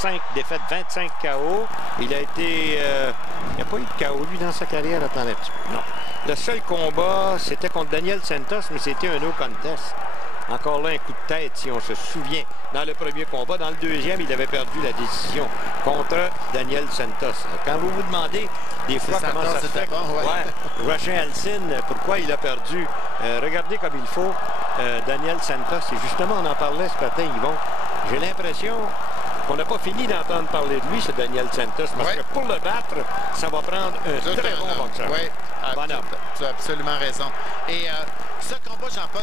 5 défaites, 25 KO. Il a été... il n'y a pas eu de KO, lui, dans sa carrière. Attendez un petit peu. Non. Le seul combat, c'était contre Daniel Santos, mais c'était un no contest. Encore là, un coup de tête, si on se souvient, dans le premier combat. Dans le deuxième, il avait perdu la décision contre Daniel Santos. Quand vous vous demandez des fois comment ça se fait, Russian Helsin, pourquoi il a perdu, regardez comme il faut Daniel Santos. Et justement, on en parlait ce matin, Yvon. J'ai l'impression qu'on n'a pas fini d'entendre parler de lui, ce Daniel Santos, parce que pour le battre, ça va prendre un très bon boxeur. Oui, tu as absolument raison. Et ce combat, Jean-Paul,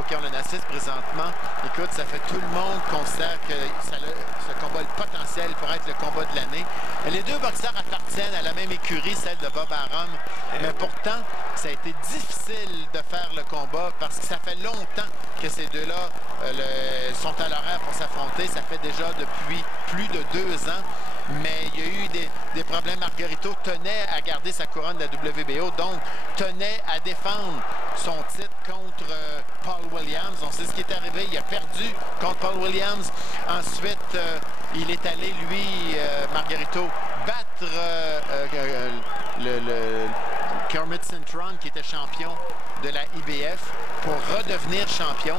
auquel on assiste présentement, écoute, ça fait tout le monde considère que ce combat a le potentiel pour être le combat de l'année. Les deux boxeurs appartiennent à la même écurie, celle de Bob Arum. Mais pourtant, ça a été difficile de faire le combat parce que ça fait longtemps que ces deux-là sont à l'horaire pour s'affronter. Ça fait déjà depuis plus de 2 ans. Mais il y a eu des problèmes. Margarito tenait à garder sa couronne de la WBO, donc tenait à défendre son titre contre Paul Williams. On sait ce qui est arrivé. Il a perdu contre Paul Williams. Ensuite, il est allé, lui, Margarito, battre le Kermit Cintron, qui était champion de la IBF, pour redevenir champion.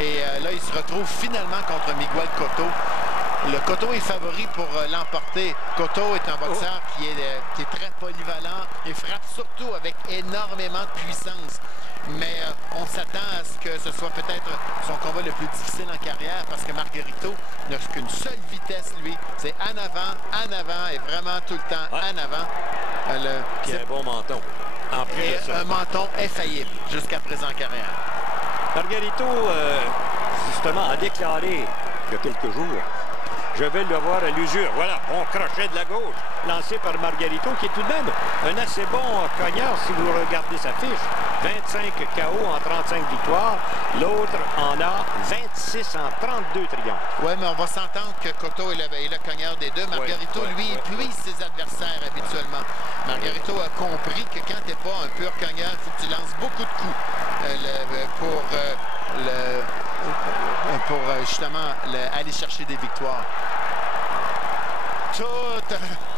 Et là, il se retrouve finalement contre Miguel Cotto. Le Cotto est favori pour l'emporter. Cotto est un boxeur qui est très polyvalent et frappe surtout avec énormément de puissance. Mais on s'attend à ce que ce soit peut-être son combat le plus difficile en carrière parce que Margarito n'a qu'une seule vitesse, lui. C'est en avant et vraiment tout le temps en avant. Puis un bon menton. En plus de ça. Un menton infaillible jusqu'à présent en carrière. Margarito, justement, a déclaré il y a quelques jours: je vais le voir à l'usure. Voilà, bon crochet de la gauche, lancé par Margarito, qui est tout de même un assez bon cogneur si vous regardez sa fiche. 25 KO en 35 victoires. L'autre en a 26 en 32 triomphes. Oui, mais on va s'entendre que Cotto est le cogneur des deux. Margarito, lui, épuise ses adversaires habituellement. Margarito a compris que quand tu n'es pas un pur cogneur, il faut que tu lances beaucoup de coups pour justement aller chercher des victoires. Tout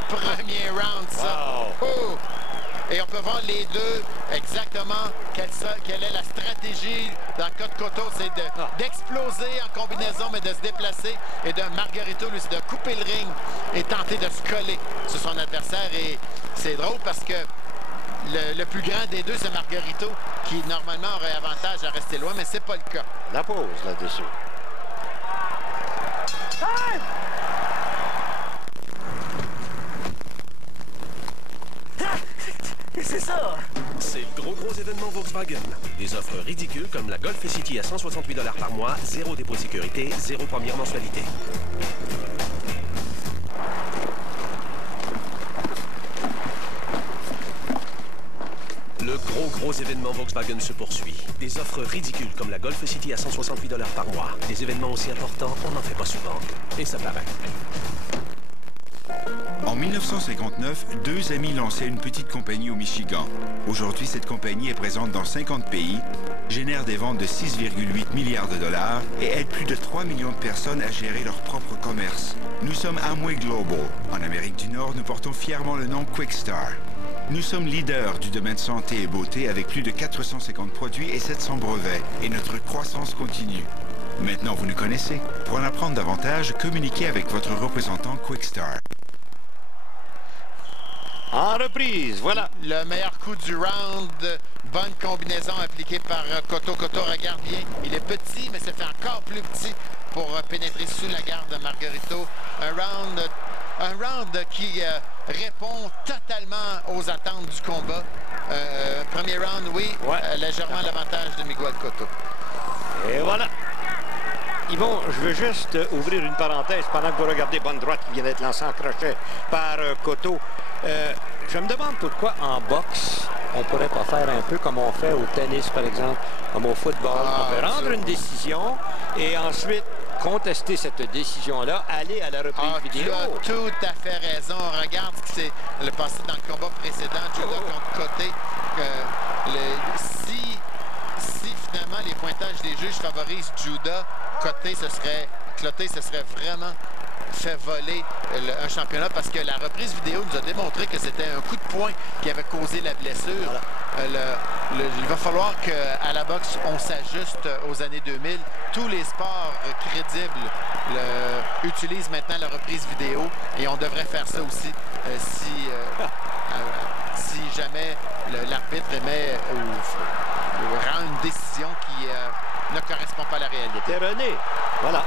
premier round, ça. Wow. Oh! Et on peut voir les deux exactement quelle est la stratégie dans le cas de Cotto, c'est d'exploser en combinaison, mais de se déplacer. Et de Margarito, lui, c'est de couper le ring et tenter de se coller sur son adversaire. Et c'est drôle parce que le plus grand des deux, c'est Margarito, qui normalement aurait avantage à rester loin, mais c'est pas le cas. La pause là-dessus. C'est ça! C'est le gros événement Volkswagen. Des offres ridicules comme la Golf City à 168 $ par mois, 0 dépôt de sécurité, 0 première mensualité. Le gros événement Volkswagen se poursuit. Des offres ridicules comme la Golf City à 168 $ par mois. Des événements aussi importants, on n'en fait pas souvent. Et ça paraît. En 1959, 2 amis lançaient une petite compagnie au Michigan. Aujourd'hui, cette compagnie est présente dans 50 pays, génère des ventes de 6,8 milliards de dollars et aide plus de 3 millions de personnes à gérer leur propre commerce. Nous sommes Amway Global. En Amérique du Nord, nous portons fièrement le nom Quickstar. Nous sommes leaders du domaine santé et beauté avec plus de 450 produits et 700 brevets. Et notre croissance continue. Maintenant, vous nous connaissez. Pour en apprendre davantage, communiquez avec votre représentant Quickstar. En reprise, voilà. Le meilleur coup du round. Bonne combinaison appliquée par Cotto. Cotto, regarde bien. Il est petit, mais se fait encore plus petit pour pénétrer sous la garde de Margarito. Un round qui répond totalement aux attentes du combat. Premier round, oui, légèrement à l'avantage de Miguel Cotto. Et voilà. Yvon, je veux juste ouvrir une parenthèse pendant que vous regardez bonne droite qui vient d'être lancée en crochet par Cotto. Je me demande pourquoi en boxe, on ne pourrait pas faire un peu comme on fait au tennis, par exemple, comme au football. On peut rendre une décision et ensuite contester cette décision-là, aller à la reprise vidéo. Tu as tout à fait raison. Regarde ce qui s'est passé dans le combat précédent, Judah contre Cotto. Si finalement les pointages des juges favorisent Judah, Cloté, ce serait vraiment fait voler un championnat parce que la reprise vidéo nous a démontré que c'était un coup de poing qui avait causé la blessure. Voilà. Il va falloir qu'à la boxe, on s'ajuste aux années 2000. Tous les sports crédibles utilisent maintenant la reprise vidéo et on devrait faire ça aussi si jamais l'arbitre émet ou rend une décision qui ne correspond pas à la réalité. René, voilà.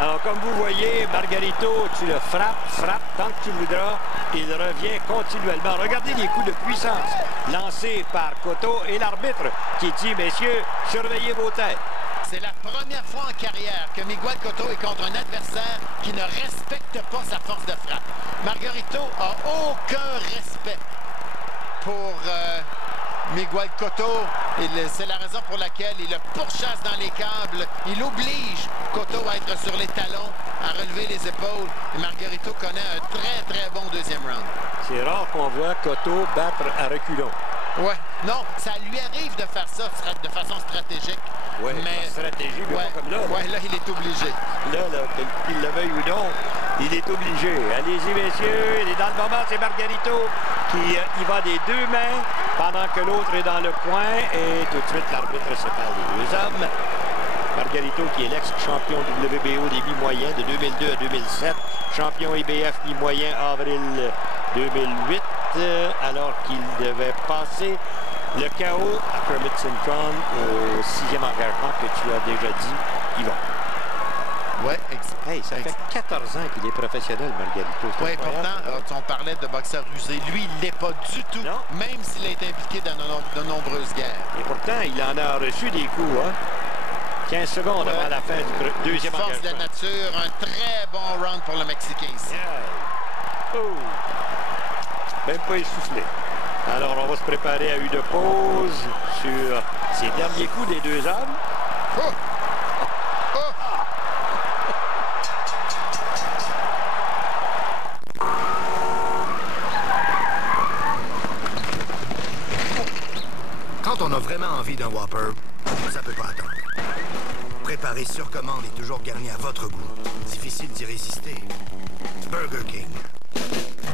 Alors, comme vous voyez, Margarito, tu le frappes tant que tu voudras. Il revient continuellement. Regardez les coups de puissance lancés par Cotto et l'arbitre qui dit, messieurs, surveillez vos têtes. C'est la première fois en carrière que Miguel Cotto est contre un adversaire qui ne respecte pas sa force de frappe. Margarito a aucun respect pour Miguel Cotto. C'est la raison pour laquelle il le pourchasse dans les câbles. Il oblige Cotto à être sur les talons, à relever les épaules. Et Margarito connaît un très bon deuxième round. C'est rare qu'on voit Cotto battre à reculons. Ouais, non, ça lui arrive de faire ça de façon stratégique. Oui, mais stratégie, mais pas comme là. Oui, là, il est obligé. Là, qu'il le veuille ou non, il est obligé. Allez-y, messieurs. Il est dans le moment, c'est Margarito qui y va des deux mains pendant que l'autre est dans le coin. Et tout de suite, l'arbitre sépare les deux hommes. Margarito, qui est l'ex-champion WBO des mi-moyens de 2002 à 2007, champion IBF mi-moyen avril 2008, alors qu'il devait passer le KO à Kermit Cintron au 6e engagement que tu as déjà dit, Yvon. Oui, hey, ça fait 14 ans qu'il est professionnel, Margarito. Oui, pourtant, on parlait de boxeur rusé. Lui, il ne l'est pas du tout, non. Même s'il a été impliqué dans de nombreuses guerres. Et pourtant, il en a reçu des coups, hein? 15 secondes avant la fin du deuxième engagement. Force de nature, un très bon round pour le Mexicain ici. Yeah. Oh. Même pas essoufflé. Alors, on va se préparer à une pause sur ces derniers coups des deux hommes. Oh. Oh. Quand on a vraiment envie d'un Whopper, ça peut pas attendre. Préparé sur commande et toujours garni à votre goût. Difficile d'y résister. Burger King.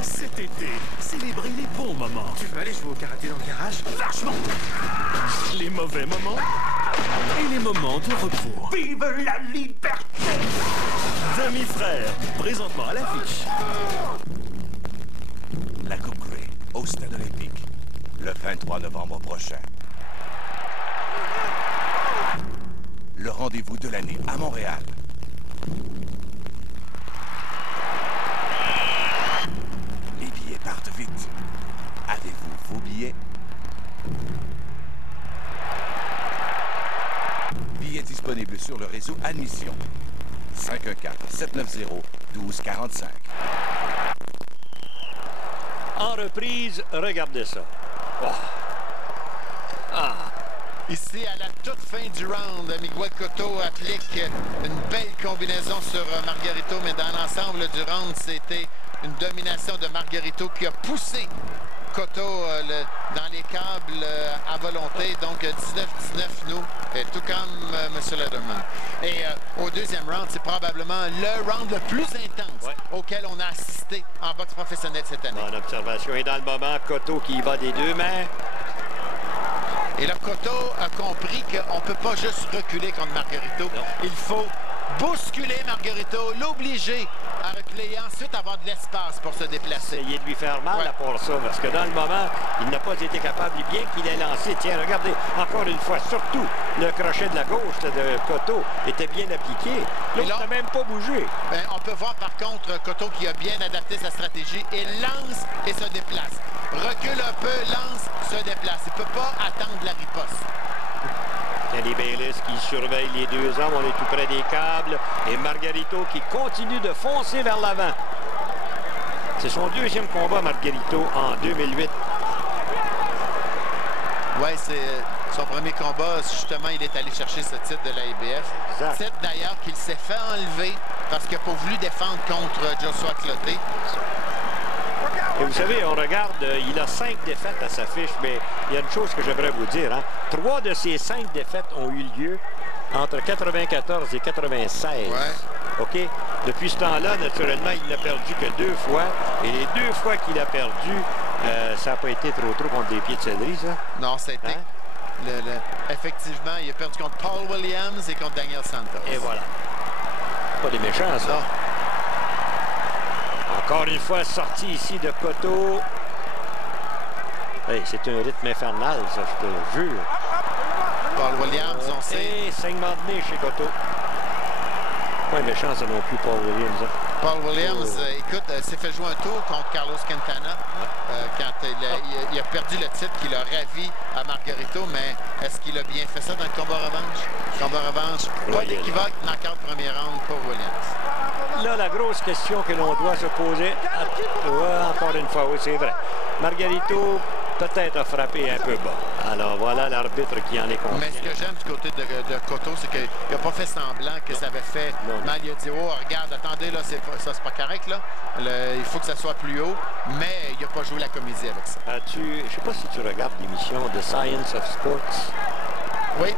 Cet été, célébrez les bons moments. Tu veux aller jouer au karaté dans le garage? Vachement! Les mauvais moments et les moments de repos. Vive la liberté! Demi-frère, présentement à l'affiche. La Coupe Grey, au Stade olympique, le 23 novembre prochain. Le rendez-vous de l'année à Montréal. Les billets partent vite. Avez-vous vos billets? Billets disponibles sur le réseau Admission. 514-790-1245. En reprise, regardez ça. Oh. Ah. Ici, à la toute fin du round, Miguel Cotto applique une belle combinaison sur Margarito, mais dans l'ensemble du round, c'était une domination de Margarito qui a poussé Cotto dans les câbles à volonté. Donc 19-19 nous, tout comme M. Lederman. Et au deuxième round, c'est probablement le round le plus intense auquel on a assisté en boxe professionnelle cette année. Bonne observation. Et dans le moment, Cotto qui y va des deux mains. Et là, Cotto a compris qu'on ne peut pas juste reculer contre Margarito. Non. Il faut bousculer Margarito, l'obliger à reculer et ensuite avoir de l'espace pour se déplacer. Essayer de lui faire mal à part ça, parce que dans le moment, il n'a pas été capable, bien qu'il ait lancé. Tiens, regardez, encore une fois, surtout le crochet de la gauche de Cotto était bien appliqué. L'autre n'a même pas bougé. Ben, on peut voir par contre Cotto qui a bien adapté sa stratégie et lance et se déplace. Recule un peu, lance, se déplace. Il ne peut pas attendre la riposte. Kenny Bayless qui surveille les deux hommes. On est tout près des câbles. Et Margarito qui continue de foncer vers l'avant. C'est son deuxième combat, Margarito, en 2008. Oui, c'est son premier combat. Justement, il est allé chercher ce titre de la IBF. Exact. Titre d'ailleurs qu'il s'est fait enlever parce qu'il n'a pas voulu défendre contre Joshua Clottey. Et vous savez, on regarde, il a 5 défaites à sa fiche, mais il y a une chose que j'aimerais vous dire. 3 de ces 5 défaites ont eu lieu entre 94 et 96. Ouais. OK? Depuis ce temps-là, naturellement, il l'a perdu que 2 fois. Et les 2 fois qu'il a perdu, ça n'a pas été trop contre des pieds de céleri, ça? Non, ça a été... Effectivement, il a perdu contre Paul Williams et contre Daniel Santos. Et voilà. Pas des méchants, ça. Encore une fois, sortie ici de Cotto. Hey, c'est un rythme infernal, ça, je te jure. Paul Williams, on sait. Et saignement de nez chez Cotto. Pas un méchant, ça non plus, Paul Williams. Hein. Paul Williams, écoute, s'est fait jouer un tour contre Carlos Quintana quand il a perdu le titre qu'il a ravi à Margarito, mais est-ce qu'il a bien fait ça dans le combat revanche? Combat revanche, pas d'équivoque, knockout premier round pour Williams. Là, la grosse question que l'on doit se poser, encore une fois, oui, c'est vrai. Margarito peut-être a frappé un peu bas. Alors voilà l'arbitre qui en est conscient. Mais ce que j'aime du côté de Cotto, c'est qu'il n'a pas fait semblant que ça avait fait mal. Il a dit, oh, regarde, attendez, là, ça, c'est pas correct, là. Il faut que ça soit plus haut. Mais il n'a pas joué la comédie avec ça. Je ne sais pas si tu regardes l'émission The Science of Sports. Oui.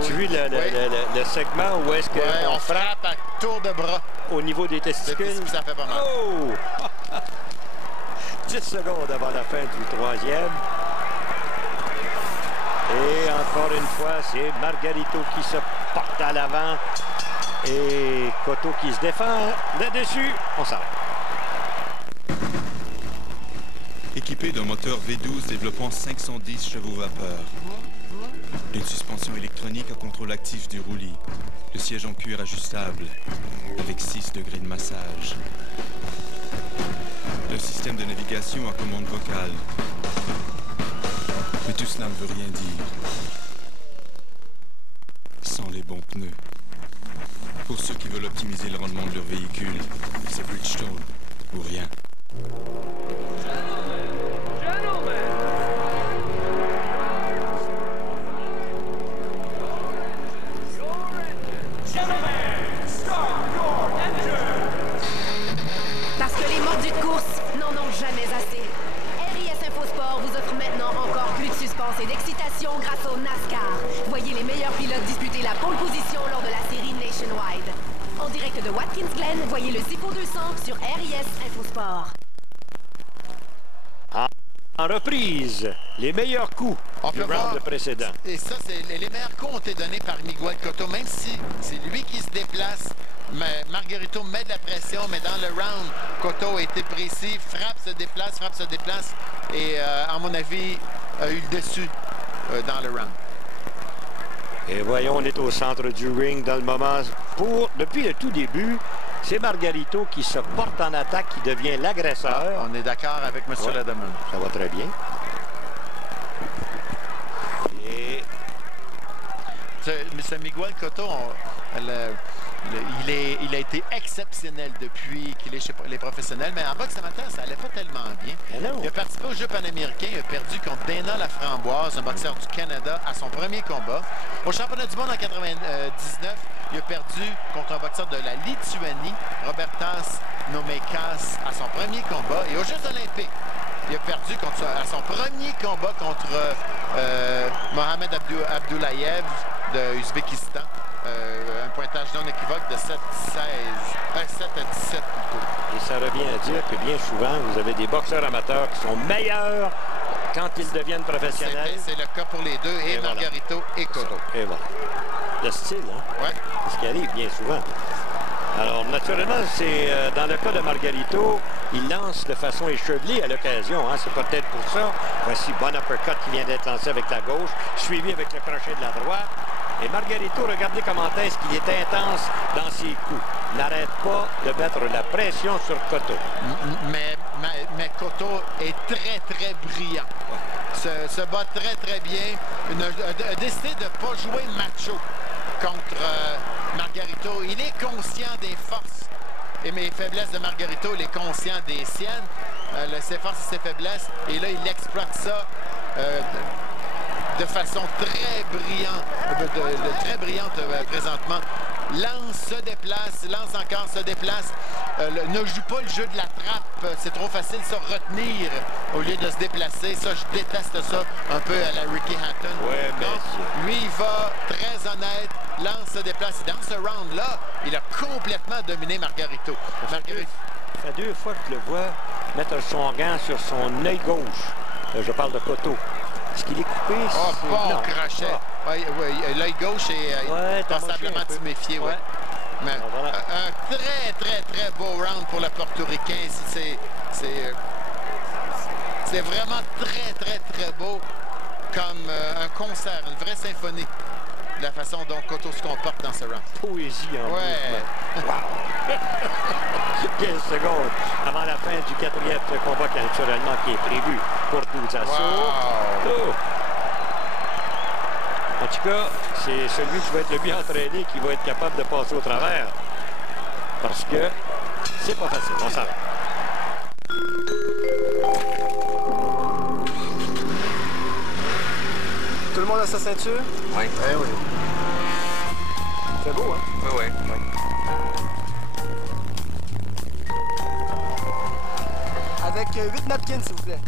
As-tu vu le segment où est-ce qu'on frappe à tour de bras au niveau des testicules? Ça fait pas mal. Oh! 10 secondes avant la fin du 3e. Et encore une fois, c'est Margarito qui se porte à l'avant. Et Cotto qui se défend. Là-dessus, on s'arrête. Équipé d'un moteur V12 développant 510 chevaux vapeur, une suspension électronique à contrôle actif du roulis, le siège en cuir ajustable avec 6 degrés de massage, le système de navigation à commande vocale. Mais tout cela ne veut rien dire sans les bons pneus. Pour ceux qui veulent optimiser le rendement de leur véhicule, c'est Bridgestone ou rien. Parce que les mordus de course n'en ont jamais assez. RIS Infosport vous offre maintenant encore plus de suspense et d'excitation grâce au NASCAR. Voyez les meilleurs pilotes disputer la pole position lors de la série Nationwide. En direct de Watkins Glen, voyez le Zipo 200 sur RIS Infosport. En reprise, les meilleurs coups du round précédent. Et ça, les meilleurs coups ont été donnés par Miguel Cotto, même si c'est lui qui se déplace. Mais Margarito met de la pression, mais dans le round, Cotto a été précis, frappe, se déplace, et à mon avis, a eu le dessus dans le round. Et voyons, on est au centre du ring dans le moment. Depuis le tout début, c'est Margarito qui se porte en attaque, qui devient l'agresseur. On est d'accord avec M. Lederman. Ça va très bien. Et... M. Miguel Cotto, il a été exceptionnel depuis qu'il est chez les professionnels, mais en boxe amateur, ça allait pas tellement bien. Il a participé aux Jeux panaméricains, il a perdu contre Dana Laframboise, un boxeur du Canada, à son premier combat. Au championnat du monde en 99, il a perdu contre un boxeur de la Lituanie, Robertas Nomeikas, à son premier combat. Et aux Jeux olympiques, il a perdu à son premier combat contre Mohamed Abdoulayev de Ouzbékistan. Un pointage non équivoque de 7 à 17 plutôt. Et ça revient à dire que bien souvent, vous avez des boxeurs amateurs qui sont meilleurs quand ils deviennent professionnels. C'est le cas pour les deux, et Margarito voilà. Et Cotto. Et voilà. Le style, hein? Ouais. C'est ce qui arrive bien souvent. Alors, naturellement, c'est dans le cas de Margarito, il lance de façon échevelée à l'occasion. Hein? C'est peut-être pour ça. Voici bon uppercut qui vient d'être lancé avec la gauche, suivi avec le crochet de la droite. Et Margarito, regardez comment est-ce qu'il est intense dans ses coups. N'arrête pas de mettre la pression sur Cotto. Mais Cotto est très, très brillant. Se bat très, très bien. A décidé de ne pas jouer macho contre Margarito. Il est conscient des forces et mes faiblesses de Margarito. Il est conscient des siennes. Ses forces et ses faiblesses. Et là, il exploite ça de façon très brillante, présentement. Lance se déplace, Lance encore se déplace. Ne joue pas le jeu de la trappe. C'est trop facile de se retenir au lieu de se déplacer. Ça, je déteste ça un peu à la Ricky Hatton. Ouais, non, lui, il va très honnête. Lance se déplace. Dans ce round-là, il a complètement dominé Margarito. Ça fait 2 fois que je le vois mettre son gant sur son œil gauche. Je parle de Cotto. Est-ce qu'il est coupé? Oh, bon non. crochet. Ah. Oui, l'œil gauche est passablement tuméfié. Ouais. Mais voilà. Un très beau round pour le Portoricain. C'est vraiment très beau comme un concert, une vraie symphonie. La façon dont Cotto se comporte dans ce round. Poésie en mouvement. Wow! 15 secondes avant la fin du 4e combat naturellement qui est prévu pour 12 assauts. Wow. Oh. En tout cas, c'est celui qui va être le mieux entraîné qui va être capable de passer au travers. Parce que c'est pas facile. On s'arrête. Tout le monde a sa ceinture? Oui. Eh oui. C'est beau, hein? Oui. Avec 8 napkins, s'il vous plaît.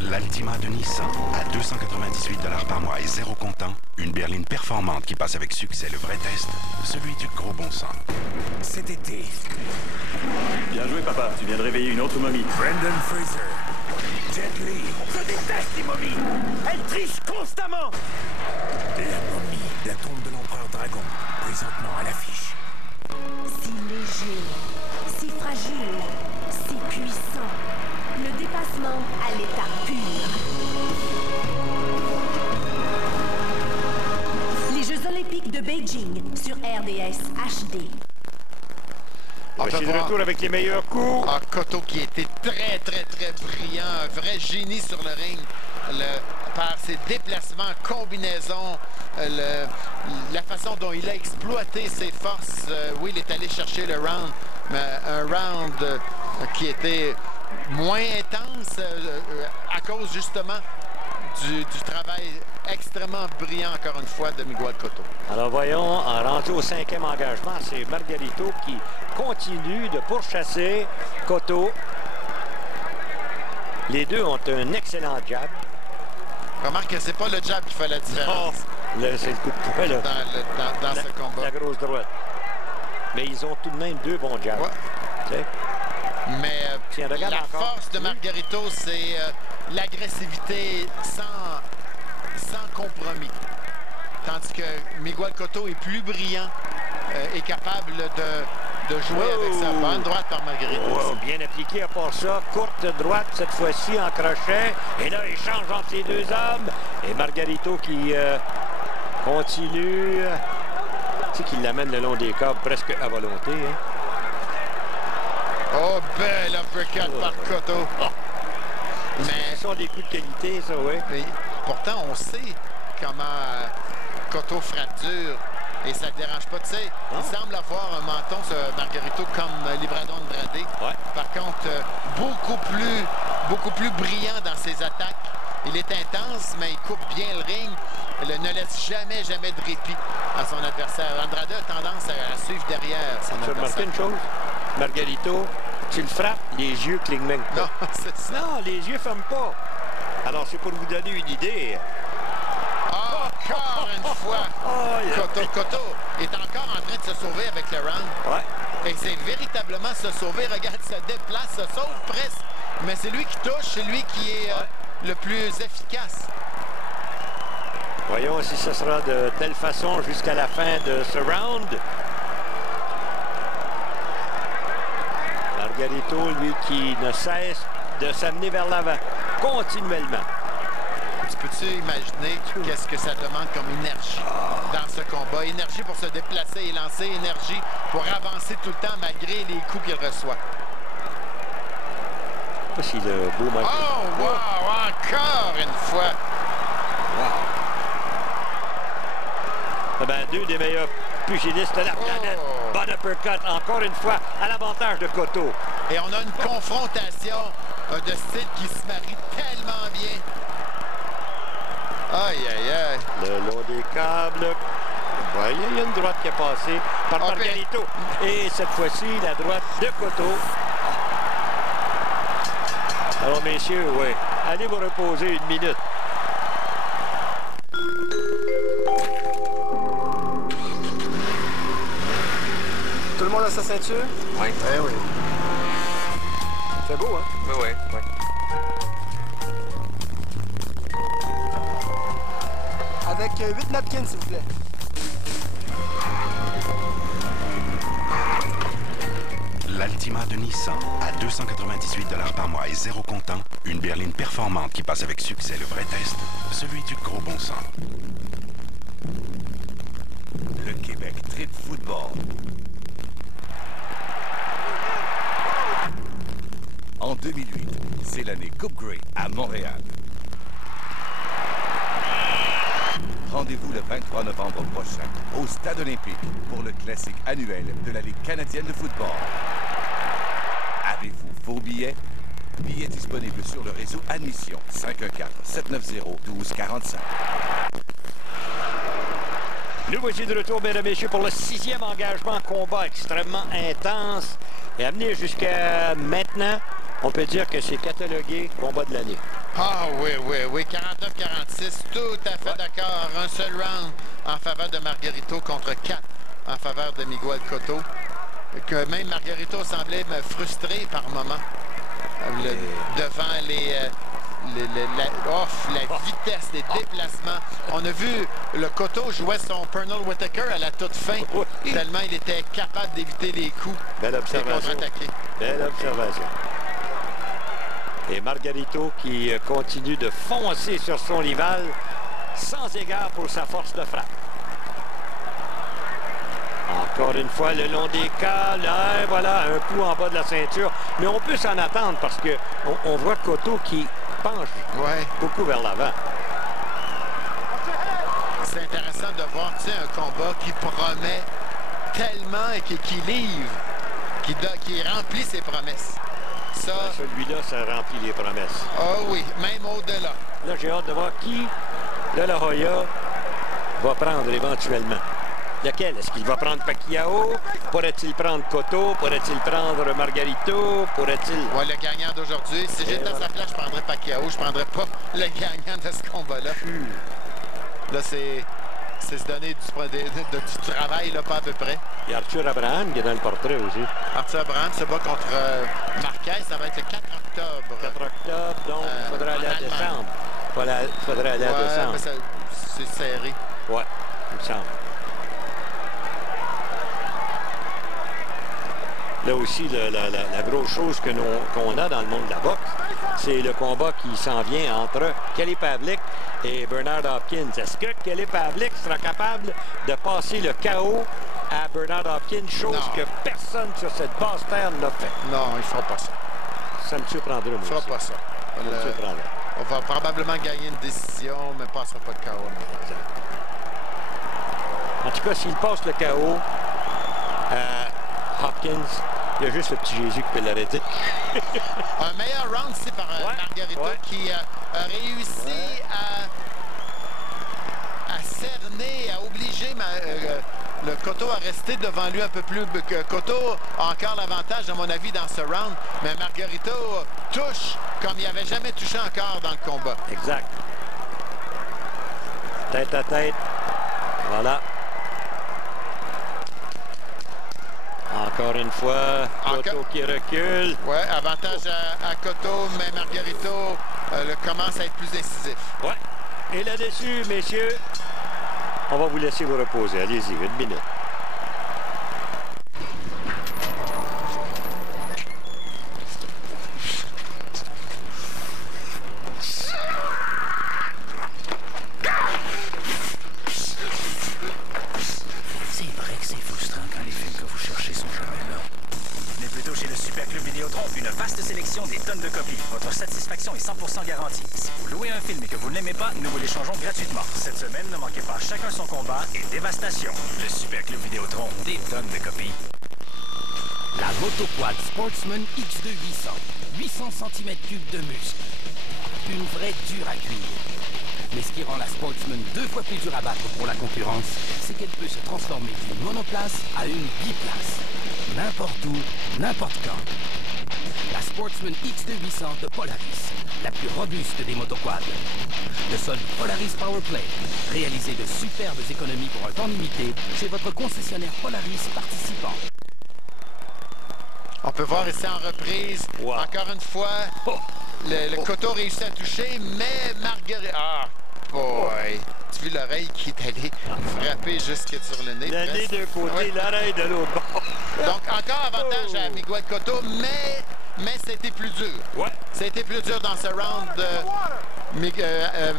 L'Altima de Nissan, à 298 $ par mois et 0 comptant. Une berline performante qui passe avec succès le vrai test, celui du gros bon sens. Cet été. Bien joué, papa. Tu viens de réveiller une autre momie. Brendan Fraser. Jet Li. Je déteste les momies. Elles trichent constamment. La momie, la tombe de l'empereur dragon, présentement à l'affiche. Si léger, si fragile, si puissant. Le dépassement à l'état pur. Les Jeux Olympiques de Beijing sur RDS HD. Voici de retour avec les meilleurs coups. Ah, Cotto qui était très brillant. Un vrai génie sur le ring. Par ses déplacements, combinaisons, la façon dont il a exploité ses forces. Oui, il est allé chercher le round, mais un round qui était moins intense à cause justement du travail extrêmement brillant, encore une fois, de Miguel Cotto. Alors voyons, en rendu au 5e engagement, c'est Margarito qui continue de pourchasser Cotto. Les deux ont un excellent jab. Remarque que c'est pas le jab qui fait la différence. C'est le coup de poing, là. Dans ce combat. La grosse droite. Mais ils ont tout de même 2 bons jabs. Ouais. Mais la force de Margarito, c'est l'agressivité sans compromis. Tandis que Miguel Cotto est plus brillant, est capable de jouer avec sa bonne droite par Margarito. Wow, bien appliqué à part ça. Courte droite cette fois-ci en crochet. Et là, échange entre les deux hommes. Et Margarito qui continue. Tu sais qu'il l'amène le long des câbles presque à volonté. Hein? Oh, bel uppercut par Cotto. Oh. Mais ce sont des coups de qualité, ça, oui. Mais pourtant, on sait comment Cotto frappe dur. Et ça ne le dérange pas. Tu sais, il semble avoir un menton, ce Margarito, comme Librador Andrade. Ouais. Par contre, beaucoup plus brillant dans ses attaques. Il est intense, mais il coupe bien le ring. Il ne laisse jamais de répit à son adversaire. Andrade a tendance à suivre derrière son adversaire. Tu as remarqué une chose? Margarito, tu le frappes, les yeux clignent même pas. Non, les yeux ne ferment pas. Alors, c'est pour vous donner une idée. Encore une fois, Cotto est encore en train de se sauver avec le round. Ouais. Et c'est véritablement se sauver. Regarde, se déplace, se sauve presque. Mais c'est lui qui touche, c'est lui qui est le plus efficace. Voyons si ce sera de telle façon jusqu'à la fin de ce round. Margarito, lui, qui ne cesse de s'amener vers l'avant continuellement. Peux-tu imaginer qu'est-ce que ça demande comme énergie dans ce combat? Énergie pour se déplacer et lancer, énergie pour avancer tout le temps malgré les coups qu'il reçoit. Je sais pas si le beau Margarito. Oh, wow! Encore une fois! Wow! Ben, 2 des meilleurs pugilistes de la planète. Bon uppercut, encore une fois, à l'avantage de Cotto. Et on a une confrontation de styles qui se marie tellement bien. Aïe, aïe, aïe. Le long des câbles. Ouais, il y a une droite qui est passée par Margarito. Et cette fois-ci, la droite de Cotto. Alors, messieurs, oui, allez vous reposer une minute. Tout le monde a sa ceinture? Oui. Eh oui. C'est beau, hein? Oui, oui, oui. Avec 8 napkins, s'il vous plaît. L'Altima de Nissan, à 298 $ par mois et 0 comptant, une berline performante qui passe avec succès le vrai test, celui du gros bon sens. Le Québec Trip Football. En 2008, c'est l'année Coupe Grey à Montréal. Rendez-vous le 23 novembre prochain au Stade olympique pour le classique annuel de la Ligue canadienne de football. Avez-vous vos billets? Billets disponibles sur le réseau Admission 514-790-1245. Nous voici de retour, mesdames et messieurs, pour le 6e engagement combat extrêmement intense et amené jusqu'à maintenant. On peut dire que c'est catalogué combat de l'année. Ah oui, oui, oui. 49-46, tout à fait d'accord. Un seul round en faveur de Margarito contre 4 en faveur de Miguel Cotto. Que même Margarito semblait me frustrer par moment. Devant la vitesse, les déplacements. On a vu le Cotto jouer son Pernell Whitaker à la toute fin, tellement il était capable d'éviter les coups. Belle observation. Et contre-attaquer. Belle observation. Et Margarito qui continue de foncer sur son rival sans égard pour sa force de frappe. Encore une fois, le long des câbles. Et voilà, un coup en bas de la ceinture. Mais on peut s'en attendre parce qu'on voit Cotto qui penche beaucoup vers l'avant. C'est intéressant de voir un combat qui promet tellement et qui livre, qui remplit ses promesses. Ça, celui-là, ça remplit les promesses. Ah oui, même au-delà. Là, j'ai hâte de voir qui de la Hoya va prendre éventuellement. Lequel? Est-ce qu'il va prendre Pacquiao? Pourrait-il prendre Cotto? Pourrait-il prendre Margarito? Pourrait-il... Oui, le gagnant d'aujourd'hui. Si j'étais à sa place, je prendrais Pacquiao. Je ne prendrais pas le gagnant de ce combat-là. Là, c'est se donner du travail, là, pas à peu près. Il y a Arthur Abraham qui est dans le portrait aussi. Arthur Abraham se bat contre Marquez. Ça va être le 4 octobre. 4 octobre, donc il faudra aller à décembre. Voilà, il faudrait aller à décembre. C'est serré. Oui, il me semble. Là aussi, la grosse chose qu'on a dans le monde de la boxe, c'est le combat qui s'en vient entre Kelly Pavlik et Bernard Hopkins. Est-ce que Kelly Pavlik sera capable de passer le KO à Bernard Hopkins, chose que personne sur cette basse terre n'a fait? Non, il ne fera pas ça. Ça me surprendrait, moi. Il ne fera pas ça. On va probablement gagner une décision, mais ne passera pas de KO. En tout cas, s'il passe le KO à Hopkins, il y a juste le petit Jésus qui peut l'arrêter. Un meilleur round ici par Margarito qui a réussi à cerner, à obliger le Cotto à rester devant lui un peu plus. Cotto a encore l'avantage, à mon avis, dans ce round, mais Margarito touche comme il n'avait jamais touché encore dans le combat. Exact. Tête à tête. Voilà. Encore une fois, Cotto qui recule. Oui, avantage à Cotto, mais Margarito commence à être plus décisif. Oui. Et là-dessus, messieurs, on va vous laisser vous reposer. Allez-y, une minute. Une vaste sélection des tonnes de copies. Votre satisfaction est 100% garantie. Si vous louez un film et que vous ne l'aimez pas, nous vous l'échangeons gratuitement. Cette semaine, ne manquez pas Chacun son combat et Dévastation. Le Super Club Vidéotron, des tonnes de copies. La Motoquad Sportsman X2 800. 800 cm3 de muscle. Une vraie dure à cuire. Mais ce qui rend la Sportsman 2 fois plus dure à battre pour la concurrence, c'est qu'elle peut se transformer d'une monoplace à une biplace. N'importe où, n'importe quand. La Sportsman X2800 de Polaris, la plus robuste des motoquads. Le solde Polaris Powerplay, réalisé de superbes économies pour un temps limité chez votre concessionnaire Polaris participant. On peut voir ici en reprise, encore une fois, le coteau réussit à toucher, mais Marguerite... Ah, boy! Tu as vu l'oreille qui est allée frapper jusque sur le nez. Le nez d'un côté, l'oreille de l'autre bord. Donc, encore avantage à Miguel Cotto, mais c'était plus dur. Ouais. C'était plus dur dans ce round.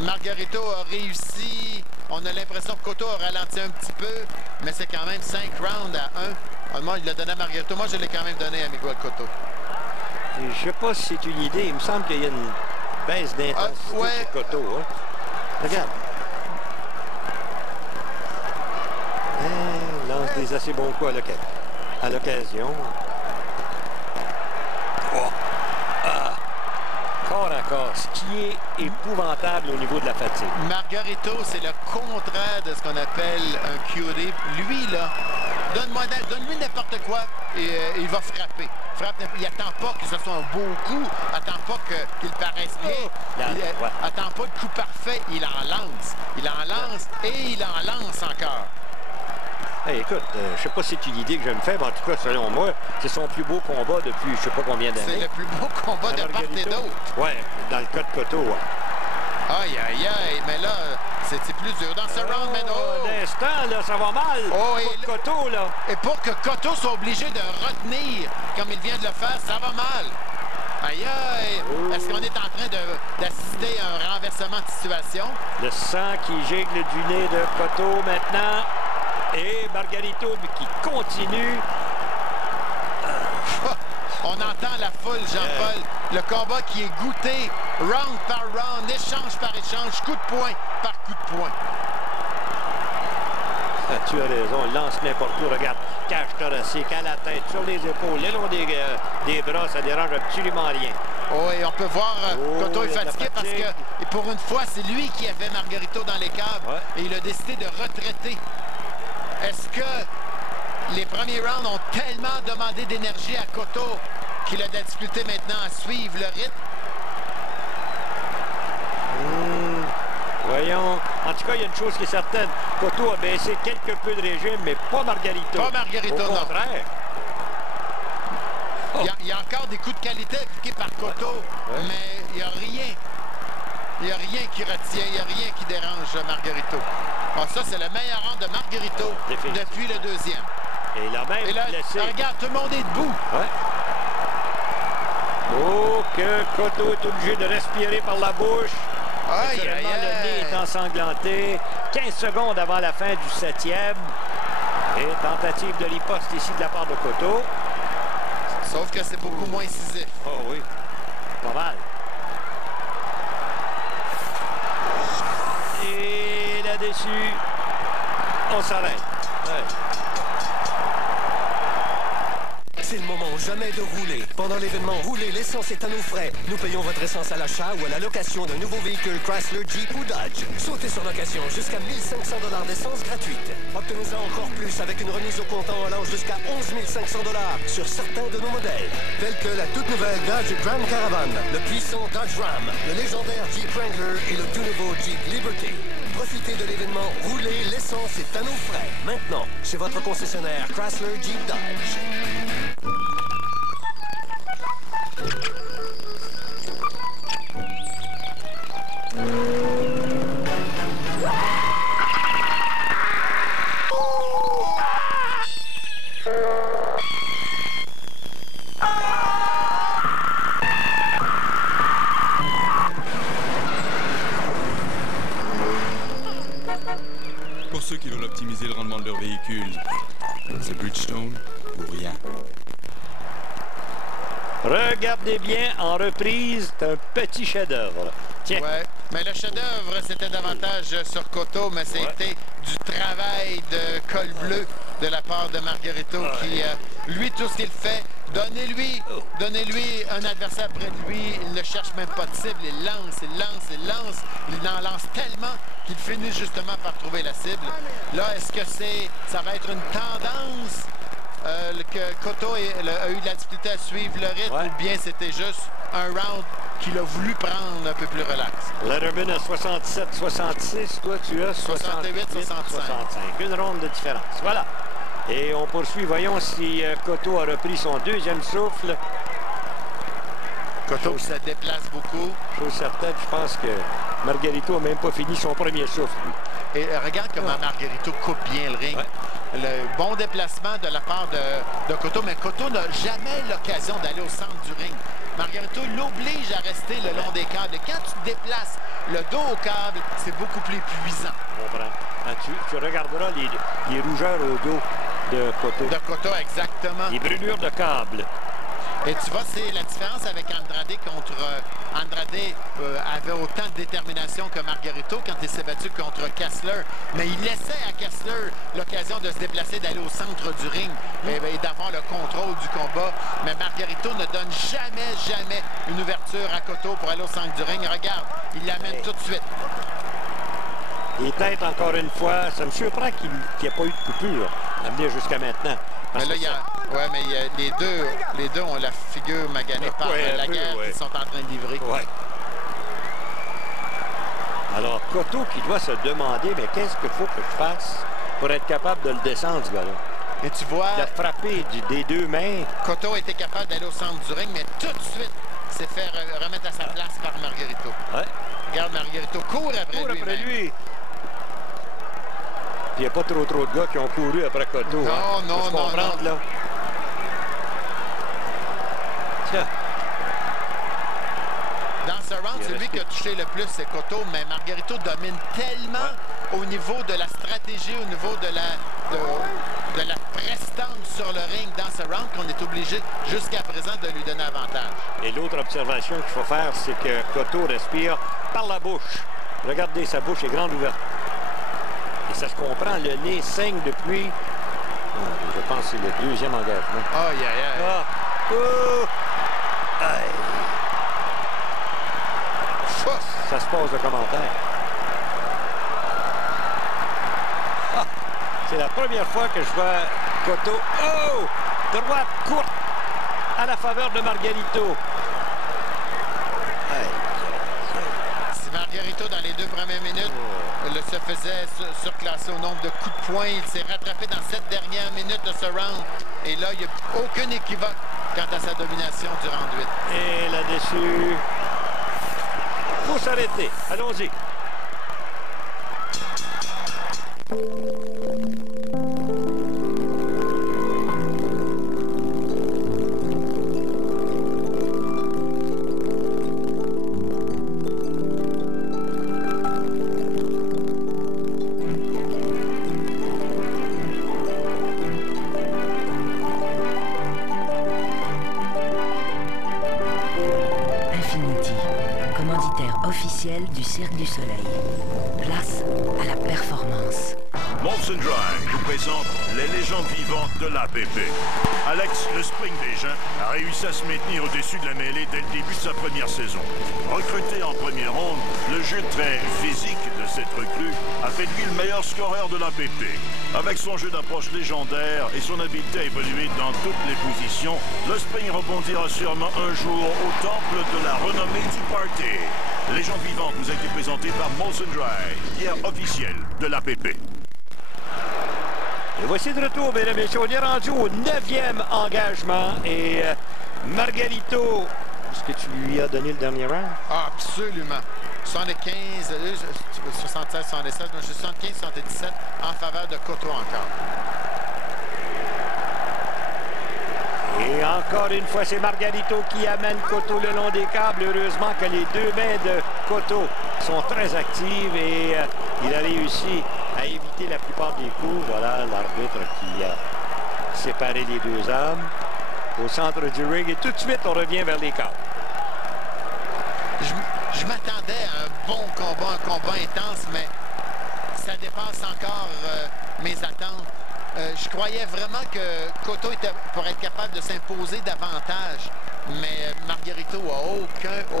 Margarito a réussi. On a l'impression que Cotto a ralenti un petit peu, mais c'est quand même 5 rounds à 1. Moi, il l'a donné à Margarito. Moi, je l'ai quand même donné à Miguel Cotto. Je ne sais pas si c'est une idée. Il me semble qu'il y a une baisse d'intensité de Cotto. Hein? Regarde. Il lance des assez bons coups à l'occasion. Corps à corps, ce qui est épouvantable au niveau de la fatigue. Margarito, c'est le contraire de ce qu'on appelle un QD. Lui, là, donne-lui n'importe quoi et il va frapper. Il n'attend pas que ce soit un beau coup, attend pas qu'il paraisse bien. Attend pas le coup parfait, il en lance. Il en lance et il en lance encore. Hey, écoute, je sais pas si c'est une idée que je vais me faire, mais en tout cas, selon moi, c'est son plus beau combat depuis je sais pas combien d'années. C'est le plus beau combat de part et d'autre. Oui, dans le cas de Cotto. Aïe, aïe, aïe, mais là, c'est plus dur dans ce round, mais l'instant, là, ça va mal pour Cotto, là. Et pour que Cotto soit obligé de retenir, comme il vient de le faire, ça va mal. Aïe, aïe. Est-ce qu'on est en train d'assister à un renversement de situation? Le sang qui gicle du nez de Cotto maintenant. Et Margarito qui continue. On entend la foule, Jean-Paul. Le combat qui est goûté round par round, échange par échange, coup de poing par coup de poing. Tu as raison, il lance n'importe où. Regarde, cage thoracique à la tête, sur les épaules, le long des bras, ça dérange absolument rien. Oui, on peut voir Cotto est fatigué parce que pour une fois, c'est lui qui avait Margarito dans les câbles et il a décidé de retraiter. Est-ce que les premiers rounds ont tellement demandé d'énergie à Cotto qu'il a de la difficulté maintenant à suivre le rythme? Voyons. En tout cas, il y a une chose qui est certaine. Cotto a baissé quelque peu de régime, mais pas Margarito. Pas Margarito, au contraire. Il y a encore des coups de qualité appliqués par Cotto, mais il n'y a rien. Il n'y a rien qui retient, il n'y a rien qui dérange Margarito. Alors ça, c'est le meilleur round de Margarito depuis le deuxième. Et il a même laissé... Regarde, tout le monde est debout. Oh, que Cotto est obligé de respirer par la bouche. Aïe, aïe, aïe. Le nez est ensanglanté. 15 secondes avant la fin du 7e. Et tentative de riposte ici de la part de Cotto. Sauf que c'est beaucoup moins incisif. Oh oui, pas mal. Et là-dessus, on s'arrête. C'est le moment jamais de rouler. Pendant l'événement Rouler, l'essence est à nos frais. Nous payons votre essence à l'achat ou à la location d'un nouveau véhicule Chrysler, Jeep ou Dodge. Sautez sur location jusqu'à 1 500 $ d'essence gratuite. Obtenez-en encore plus avec une remise au comptant allant jusqu'à 11 500 $ sur certains de nos modèles. Tels que la toute nouvelle Dodge Grand Caravan, le puissant Dodge Ram, le légendaire Jeep Wrangler et le tout nouveau Jeep Liberty. Profitez de l'événement Rouler, l'essence est à nos frais. Maintenant, chez votre concessionnaire Chrysler, Jeep, Dodge. Pour ceux qui veulent optimiser le rendement de leur véhicule, c'est Bridgestone ou rien. Regardez bien, en reprise, c'est un petit chef-d'œuvre. Tiens. Ouais, mais le chef-d'œuvre, c'était davantage sur Cotto, mais c'était du travail de col bleu de la part de Margarito qui, lui, tout ce qu'il fait, donnez-lui un adversaire près de lui, il ne cherche même pas de cible, il lance, il en lance tellement qu'il finit justement par trouver la cible. Là, est-ce que ça va être une tendance que Cotto a eu de la difficulté à suivre le rythme ou bien c'était juste un round qu'il a voulu prendre un peu plus relax? Letterman a 67-66, toi tu as 68-65. Une ronde de différence. Voilà. Et on poursuit. Voyons si Cotto a repris son deuxième souffle. Cotto se déplace beaucoup. Chose certaine, je pense que Margarito n'a même pas fini son premier souffle. Lui. Et regarde comment Margarito coupe bien le ring. Le bon déplacement de la part de Cotto, mais Cotto n'a jamais l'occasion d'aller au centre du ring. Margarito l'oblige à rester le long des câbles. Et quand tu déplaces le dos au câble, c'est beaucoup plus puissant. Je comprends. Tu regarderas les rougeurs au dos de Cotto. De Cotto, exactement. Les brûlures de câble. Et tu vois, c'est la différence avec Andrade contre... Andrade avait autant de détermination que Margarito quand il s'est battu contre Kessler. Mais il laissait à Kessler l'occasion de se déplacer, d'aller au centre du ring et d'avoir le contrôle du combat. Mais Margarito ne donne jamais une ouverture à Cotto pour aller au centre du ring. Regarde, il l'amène tout de suite. Et peut-être encore une fois, ça me surprend qu'il n'y ait pas eu de coupure à venir jusqu'à maintenant. Mais là, il y a... Ouais, mais les deux ont la figure maganée par la guerre qu'ils sont en train de livrer. Ouais. Alors, Cotto qui doit se demander, mais qu'est-ce qu'il faut que je fasse pour être capable de le descendre, ce gars-là? Et tu vois... Il a frappé des deux mains. Cotto était capable d'aller au centre du ring, mais tout de suite s'est fait remettre à sa place par Margarito. Ouais. Regarde, Margarito court après lui. Il n'y a pas trop de gars qui ont couru après Cotto. Non. Là. Tiens. Dans ce round, celui qui a touché le plus, c'est Cotto, mais Margarito domine tellement au niveau de la stratégie, au niveau de la prestance sur le ring dans ce round qu'on est obligé jusqu'à présent de lui donner avantage. Et l'autre observation qu'il faut faire, c'est que Cotto respire par la bouche. Regardez, sa bouche est grande ouverte. Et ça se comprend, le nez saigne depuis, je pense que c'est le deuxième engagement. Ça se passe de commentaires. C'est la première fois que je vois Cotto. Droite courte à la faveur de Margarito. Si Margarito, dans les 2 premières minutes, se faisait surclasser au nombre de coups de poing, il s'est rattrapé dans cette dernière minute de ce round. Et là, il n'y a aucun équivoque quant à sa domination du round 8. Et là-dessus, il faut s'arrêter. Allons-y. Du Cirque du Soleil. Place à la performance. Molson Drive vous présente les légendes vivantes de l'APP. Alex, le Spring-Bégin, a réussi à se maintenir au-dessus de la mêlée dès le début de sa première saison. Recruté en première ronde, le jeu très physique de cette recrue a fait de lui le meilleur scoreur de l'APP. Avec son jeu d'approche légendaire et son habileté à évoluer dans toutes les positions, le Spring rebondira sûrement un jour au temple de la renommée du party. Légende vivante vous a été présentée par Molson Drive, bière officielle de l'APP. Et voici de retour, mesdames et messieurs. On est rendu au 9e engagement. Et Margarito, est-ce que tu lui as donné le dernier round? Absolument. 75, 76, 77, 75, 77 en faveur de Cotto encore. Et encore une fois, c'est Margarito qui amène Cotto le long des câbles. Heureusement que les deux mains de Cotto sont très actives et il a réussi à éviter la plupart des coups. Voilà l'arbitre qui a séparé les deux hommes. au centre du ring. Et tout de suite, on revient vers les câbles. Je m'attendais à un bon combat, un combat intense, mais ça dépasse encore mes attentes. Je croyais vraiment que Cotto était pour être capable de s'imposer davantage, mais Margarito a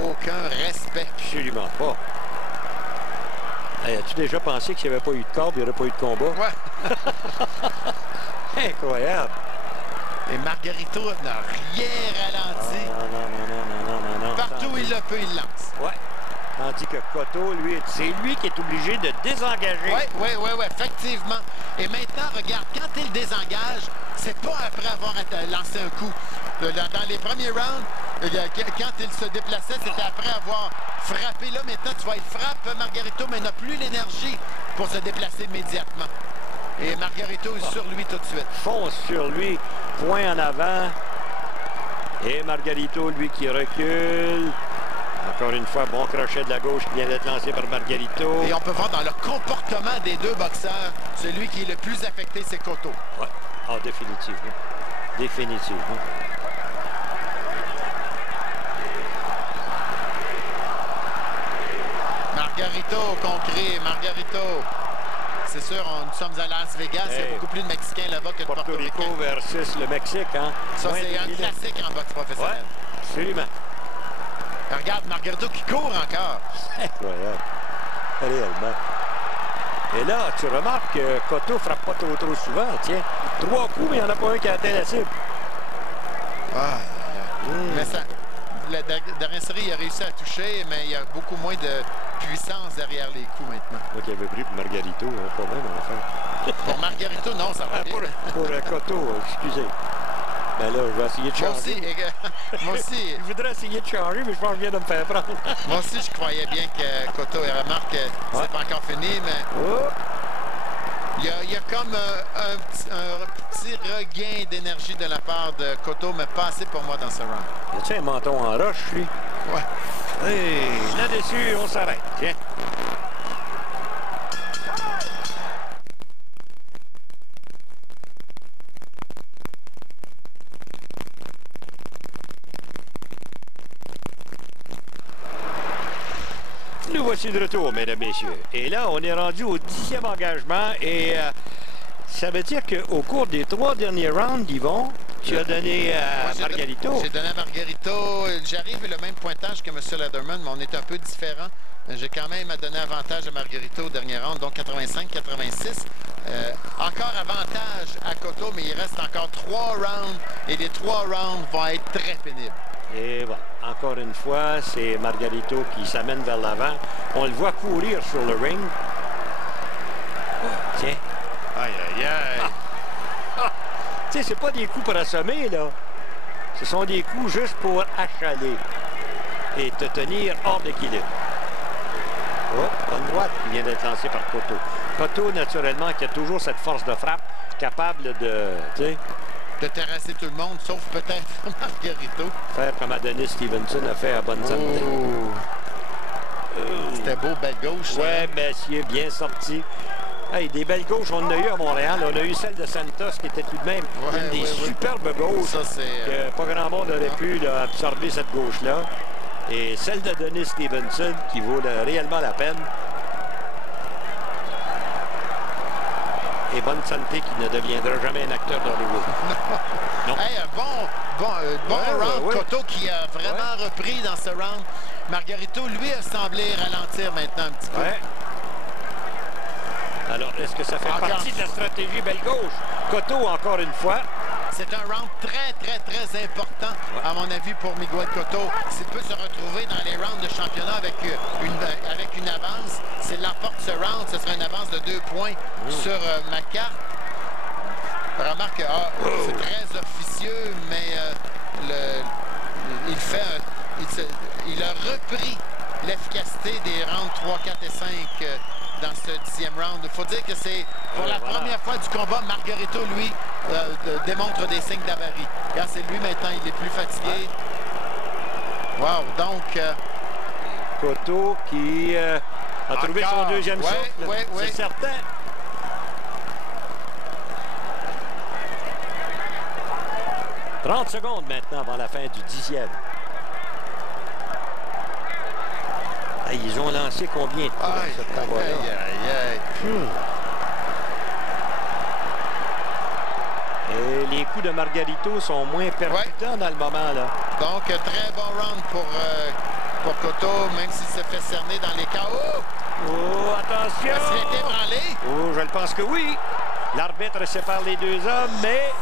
aucun respect. Absolument pas. Hey, as-tu déjà pensé que s'il n'y avait pas eu de corde, il n'y aurait pas eu de combat? Ouais. Incroyable. Et Margarito n'a rien ralenti. Non. Partout où il le peut, il lance. Ouais. Tandis que Cotto, lui, c'est lui qui est obligé de désengager. Oui, effectivement. Et maintenant, regarde, quand il désengage, c'est pas après avoir lancé un coup. Dans les premiers rounds, quand il se déplaçait, c'était après avoir frappé. Là, maintenant, tu vois, il frappe Margarito, mais n'a plus l'énergie pour se déplacer immédiatement. Et Margarito est sur lui tout de suite. Fonce sur lui, point en avant. Et Margarito, lui, qui recule. Encore une fois, bon crochet de la gauche qui vient d'être lancé par Margarito. Et on peut voir dans le comportement des deux boxeurs, celui qui est le plus affecté, c'est Cotto. Ouais. Ah, définitivement. Définitivement. Margarito, concret, Margarito. C'est sûr, nous sommes à Las Vegas, il y a beaucoup plus de Mexicains là-bas que de Portoricains. Porto Rico versus le Mexique, hein? Ça, c'est un classique en boxe professionnel. Ouais, absolument. Regarde, Margarito qui court encore. Incroyable. Réellement. Et là, tu remarques que Cotto frappe pas trop souvent. Tiens, 3 coups, mais il n'y en a pas un qui a atteint la cible. Mais ça, la dernière série, il a réussi à toucher, mais il y a beaucoup moins de puissance derrière les coups maintenant. Moi qui avais pris pour Margarito, pas même en fait. Pour Margarito, non, ça va bien. Pour Cotto, excusez. Ben là, je vais essayer de changer. Moi aussi. Je voudrais essayer de changer, mais je pense que je viens de me faire prendre. Moi aussi, je croyais bien que Cotto, et remarque que c'est pas encore fini, mais il y a comme un petit regain d'énergie de la part de Cotto, mais pas assez pour moi dans ce round. Y a-t-il un menton en roche, lui? Ouais. Hey, là-dessus, on s'arrête. Tiens. Nous voici de retour, mesdames, messieurs. Et là, on est rendu au 10e engagement. Et ça veut dire qu'au cours des 3 derniers rounds, Yvon, tu as donné à Margarito. J'ai donné à Margarito. J'arrive au même pointage que M. Lederman, mais on est un peu différent. J'ai quand même donné avantage à Margarito au dernier round, donc 85-86. Encore avantage à Cotto, mais il reste encore 3 rounds. Et les 3 rounds vont être très pénibles. Et voilà, encore une fois, c'est Margarito qui s'amène vers l'avant. On le voit courir sur le ring. Tiens. Aïe, aïe, aïe. Tu sais, c'est pas des coups pour assommer, là. Ce sont des coups juste pour achaler et te tenir hors d'équilibre. Bonne droite qui vient d'être lancée par Cotto. Cotto, naturellement, qui a toujours cette force de frappe, capable de, tu sais, de terrasser tout le monde, sauf peut-être Margarito. Faire comme Adonis Stevenson a fait à bonne santé. C'était beau, belle gauche. Ouais, messieurs, bien sorti. Hey, des belles gauches, on en a eu à Montréal. On a eu celle de Santos qui était tout de même une des superbes gauches. Ça, c'est, pas grand monde aurait pu là, absorber cette gauche-là. Et celle d'Adonis Stevenson qui vaut réellement la peine. Et bonne santé qui ne deviendra jamais un acteur d'Hollywood. Non. Hey, un bon round. Cotto qui a vraiment repris dans ce round. Margarito, lui, a semblé ralentir maintenant un petit peu. Alors, est-ce que ça fait partie de la stratégie belle gauche? Cotto, encore une fois. C'est un round très important, à mon avis, pour Miguel Cotto. S'il peut se retrouver dans les rounds de championnat avec une avance, s'il l'emporte ce round, ce sera une avance de 2 points sur ma carte. Remarque, c'est très officieux, mais il a repris l'efficacité des rounds 3, 4 et 5 dans ce 10e round. Il faut dire que c'est pour la première fois du combat, Margarito, lui, démontre des signes d'avarie. Regarde, c'est lui maintenant, il est plus fatigué. Wow, donc... Cotto qui a trouvé son deuxième souffle, c'est certain. 30 secondes maintenant avant la fin du 10e. Ah, ils ont lancé combien de coups dans ce combat-là? Et les coups de Margarito sont moins percutants dans le moment, là. Donc, très bon round pour Cotto, même s'il se fait cerner dans les KO. Oh, attention! Est-ce qu'il a été ébranlé? Oh, je le pense que oui. L'arbitre sépare les deux hommes, mais...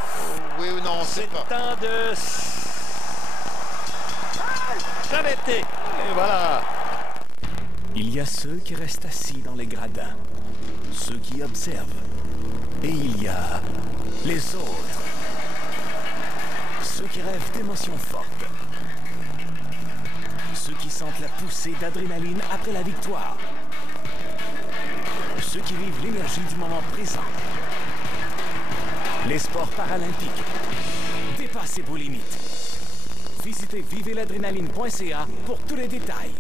Oui ou non, c'est le temps de s'arrêter. Et voilà. Il y a ceux qui restent assis dans les gradins, ceux qui observent. Et il y a les autres, ceux qui rêvent d'émotions fortes, ceux qui sentent la poussée d'adrénaline après la victoire, ceux qui vivent l'énergie du moment présent. Les sports paralympiques, dépassez vos limites. Visitez viveladrénaline.ca pour tous les détails.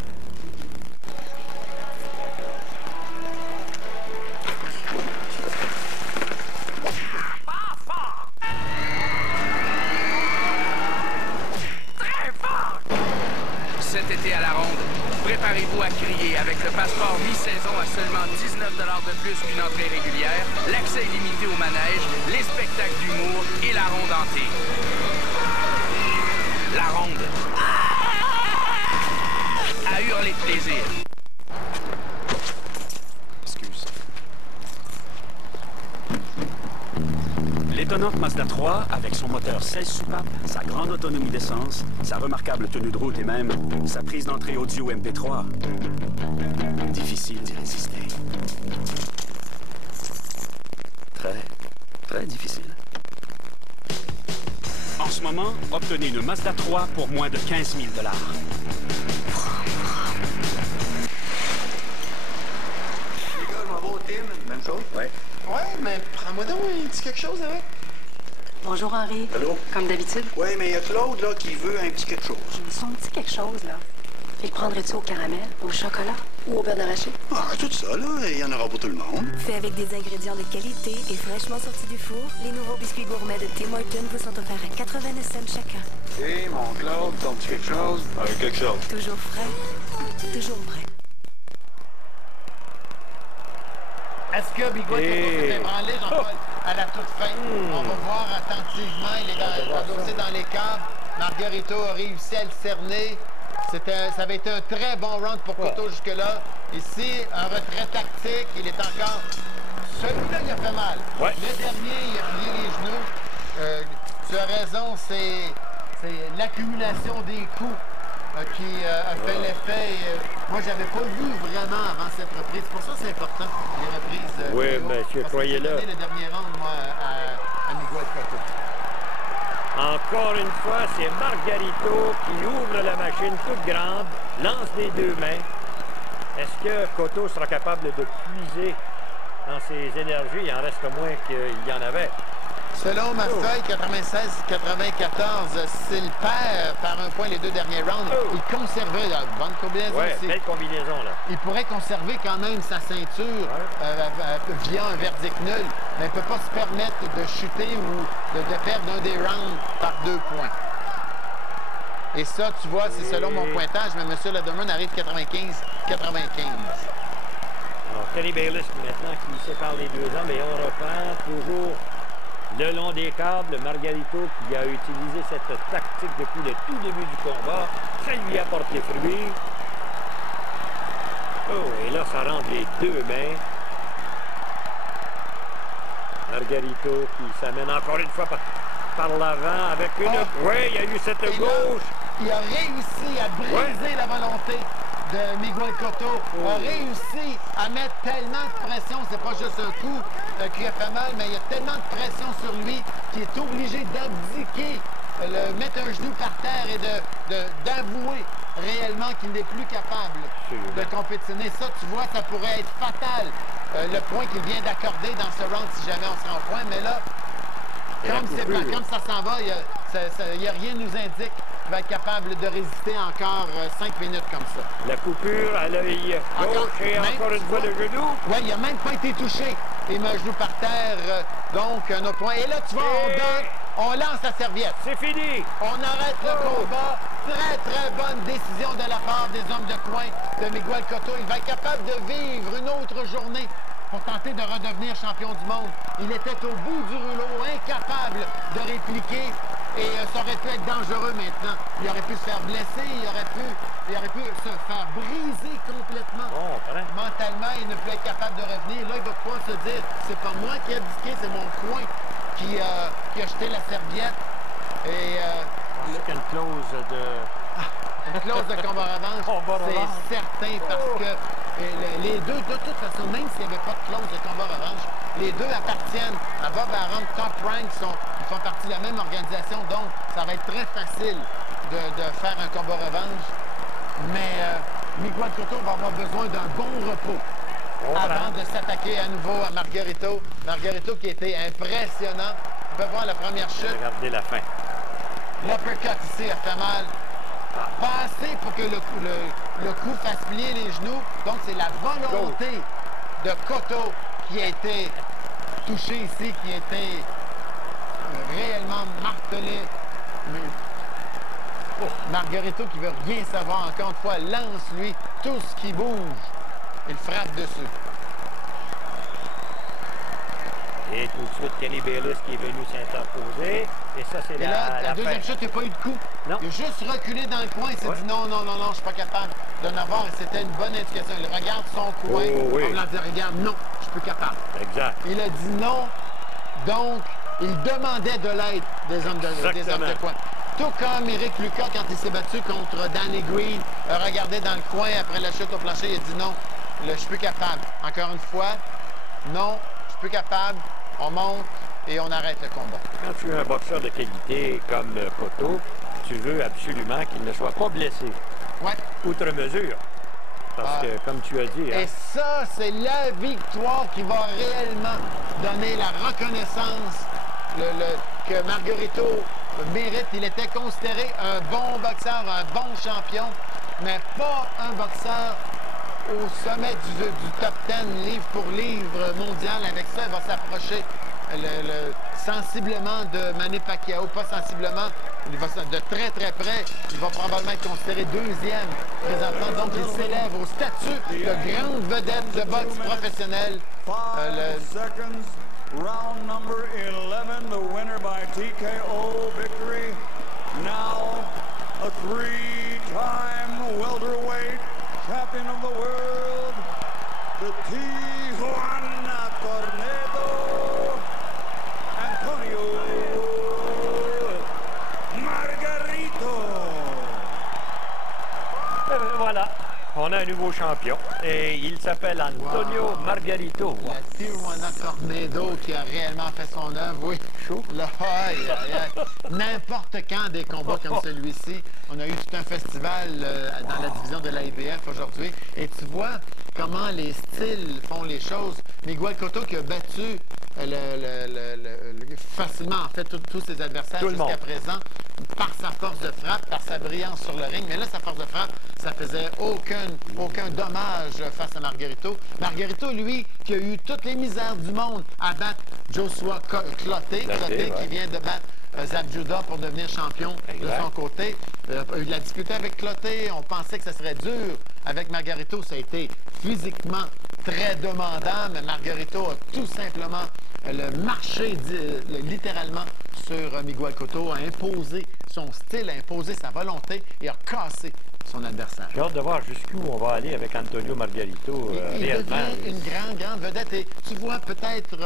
Cet été à la ronde, préparez-vous à crier avec le passeport mi-saison à seulement 19 $ de plus qu'une entrée régulière, l'accès illimité au manège, les spectacles d'humour et la ronde hantée. La ronde. À hurler de plaisir. Excuse. L'étonnante Mazda 3, avec son moteur 16 soupapes, sa grande autonomie d'essence, sa remarquable tenue de route et même sa prise d'entrée audio MP3. Difficile d'y résister. Très difficile. En ce moment, obtenez une Mazda 3 pour moins de 15 000 $. Les gars, je m'en vais au team, même chose? Ouais. Ouais, mais prends-moi donc un petit quelque chose avec. Bonjour Henri. Allô? Comme d'habitude. Oui, mais il y a Claude là qui veut un petit quelque chose. Son petit quelque chose, là. Et le prendrais-tu au caramel, au chocolat ou au beurre d'arachide? Ah, tout ça, là, il y en aura pour tout le monde. Fait avec des ingrédients de qualité et fraîchement sortis du four, les nouveaux biscuits gourmets de Tim Hortons vous sont offerts à 89 cents chacun. Hé, mon Claude, ton petit quelque chose? Quelque chose. Toujours frais, toujours vrai. Est-ce que Bigot s'est ébranlé, Jean-Paul, à la toute fin? On va voir attentivement. Il est endossé dans les câbles. Margarito a réussi à le cerner. Ça avait été un très bon round pour Cotto jusque-là. Ici, un retrait tactique. Il est encore... Celui-là, il a fait mal. Ouais. Le dernier, il a plié les genoux. Tu as raison, c'est l'accumulation des coups qui a fait l'effet. Moi, j'avais pas vu vraiment avant cette reprise. Pour ça, c'est important, les reprises. Oui, monsieur, croyez-le. J'ai donné le dernier round, moi, à Miguel Cotto. Encore une fois, c'est Margarito qui ouvre la machine toute grande, lance des deux mains. Est-ce que Cotto sera capable de puiser dans ses énergies? Il en reste moins qu'il y en avait. Selon ma feuille, 96-94, s'il perd par un point les deux derniers rounds, il conserverait la bonne combinaison aussi. Belle combinaison, là. Il pourrait conserver quand même sa ceinture via un verdict nul, mais il ne peut pas se permettre de chuter ou de perdre un des rounds par 2 points. Et ça, tu vois, c'est selon mon pointage, mais M. Lederman arrive 95-95. Alors, Terry Bayliss, maintenant, qui sépare les deux hommes, et on reprend toujours le long des câbles. Margarito qui a utilisé cette tactique depuis le tout début du combat. Ça lui a porté fruit. Oh, et là, ça rentre les deux mains. Margarito qui s'amène encore une fois par l'avant avec une... Oui, il y a eu cette gauche. Il a réussi à briser la volonté de Miguel Cotto. A réussi à mettre tellement de pression. C'est pas juste un coup qui a fait mal, mais il y a tellement de pression sur lui qu'il est obligé d'abdiquer, mettre un genou par terre et d'avouer réellement qu'il n'est plus capable de compétitionner. Ça, tu vois, ça pourrait être fatal. Le point qu'il vient d'accorder dans ce round si jamais on se rend point. Mais là, comme ça s'en va, il n'y a rien qui nous indique qu'il va être capable de résister encore 5 minutes comme ça. La coupure à l'œil gauche et encore une fois le genou. Oui, il n'a même pas été touché. Il met un genou par terre, donc un autre point. Et là, tu vois, On lance la serviette. C'est fini. On arrête le combat. Très, très bonne décision de la part des hommes de coin de Miguel Cotto. Il va être capable de vivre une autre journée pour tenter de redevenir champion du monde. Il était au bout du rouleau, incapable de répliquer. Et ça aurait pu être dangereux maintenant. Il aurait pu se faire blesser, il aurait pu se faire briser complètement. Mentalement, il ne peut être capable de revenir. Là, il va pouvoir se dire, c'est pas moi qui ai abdiqué, c'est mon coin qui a jeté la serviette. Et c'est une clause de... Une clause de combat revanche, c'est certain, parce que les deux, de toute façon, même s'il n'y avait pas de clause de combat revanche, les deux appartiennent à Bob Arum, Top Rank, ils font partie de la même organisation, donc ça va être très facile de faire un combat revanche. Mais Miguel Cotto va avoir besoin d'un bon repos avant de s'attaquer à nouveau à Margarito. Margarito qui était impressionnant. On peut voir la première chute. Regardez la fin. L'uppercut ici a fait mal. Pas assez pour que le coup fasse plier les genoux. Donc, c'est la volonté de Cotto qui a été touché ici, qui a été réellement martelé. Margarito qui veut rien savoir, encore une fois, lance, lui, tout ce qui bouge. Il frappe dessus. Et tout de suite, Kenny Bayless qui est venu s'interposer. Et ça, c'est la deuxième chute, il n'y a pas eu de coup. Non. Il a juste reculé dans le coin. Il s'est dit non, non, non, non, je ne suis pas capable de n'avoir. Et c'était une bonne indication. Il regarde son coin. On l'a dit, regarde, non, je suis plus capable. Exact. Il a dit non. Donc, il demandait de l'aide des hommes de coin. Tout comme Eric Lucas, quand il s'est battu contre Danny Green, a regardé dans le coin après la chute au plancher, il a dit non, je ne suis plus capable. Encore une fois, non, je suis plus capable. On monte et on arrête le combat. Quand tu es un boxeur de qualité comme Cotto, tu veux absolument qu'il ne soit pas blessé. Ouais. Outre mesure. Parce que, comme tu as dit... Et ça, c'est la victoire qui va réellement donner la reconnaissance que Margarito mérite. Il était considéré un bon boxeur, un bon champion, mais pas un boxeur au sommet du top 10 livre pour livre mondial. Avec ça, il va s'approcher sensiblement de Manny Pacquiao, pas sensiblement, il va de très très près. Il va probablement être considéré deuxième présentement. Donc il s'élève au statut de grande vedette de boxe professionnelle. Round number 11, the winner by TKO victory. Now, a three-time welterweight champion of the world, the Tijuana Tornado, Antonio Margarito. Voilà. On a un nouveau champion et il s'appelle Antonio Margarito. La Tijuana Tornado qui a réellement fait son œuvre, oui. Chaud. N'importe quand des combats comme celui-ci. On a eu tout un festival dans la division de l'AIBF aujourd'hui. Et tu vois comment les styles font les choses. Miguel Cotto qui a battu facilement, en fait, tous ses adversaires jusqu'à présent, par sa force de frappe, par sa brillance sur le ring. Mais là, sa force de frappe, ça faisait aucun dommage face à Margarito. Margarito, lui, qui a eu toutes les misères du monde à battre Joshua Clottey qui vient de battre Zab Judah pour devenir champion de son côté. Il a discuté avec Clottey. On pensait que ça serait dur avec Margarito. Ça a été physiquement très demandant, mais Margarito a tout simplement marché littéralement sur Miguel Cotto, a imposé son style, a imposé sa volonté et a cassé son adversaire. J'ai hâte de voir jusqu'où on va aller avec Antonio Margarito. Il devient une grande vedette. Et tu vois peut-être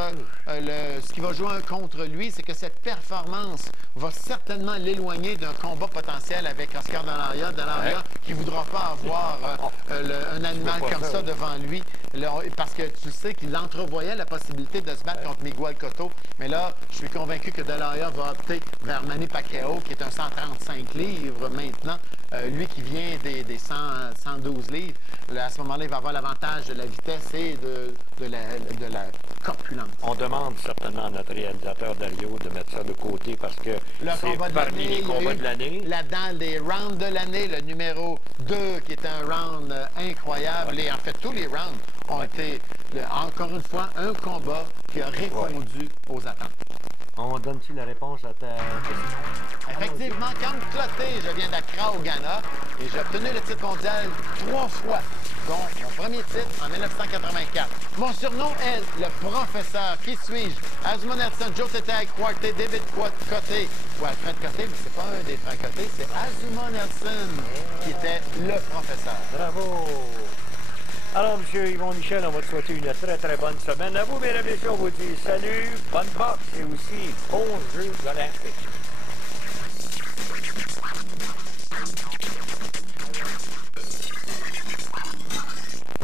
ce qui va jouer contre lui, c'est que cette performance va certainement l'éloigner d'un combat potentiel avec Oscar De La Hoya qui ne voudra pas avoir un animal comme ça devant lui. Parce que tu sais qu'il entrevoyait la possibilité de se battre contre Miguel Cotto. Mais là, je suis convaincu que De La Hoya va opter vers Manny Pacquiao, qui est un 135 livres maintenant. Lui qui vient des 112 livres, à ce moment-là, il va avoir l'avantage de la vitesse et de la corpulence. On demande certainement à notre réalisateur Dario de mettre ça de côté parce que c'est parmi les combats de l'année. Là-dedans, les rounds de l'année, le numéro 2 qui est un round incroyable. Et en fait, tous les rounds ont été, encore une fois, un combat qui a répondu aux attentes. On donne-tu la réponse à ta question? Effectivement, comme Cloté, je viens d'Accra au Ghana et j'ai obtenu le titre mondial 3 fois, dont mon premier titre en 1984. Mon surnom est le professeur. Qui suis-je? Azuma Nelson, Joe Tetag, Quarté, David Côté ou Alfred Côté, mais c'est pas un des frères Côté, c'est Azuma Nelson qui était le professeur. Bravo! Alors, M. Yvon Michel, on va te souhaiter une très, très bonne semaine. À vous, mesdames et messieurs, on vous dit salut, bonne boxe et aussi bons Jeux olympiques.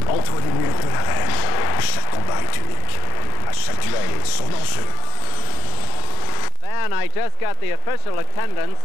Entre les murs de l'arène, chaque combat est unique. À chaque duel, son enjeu. And I just got the official attendance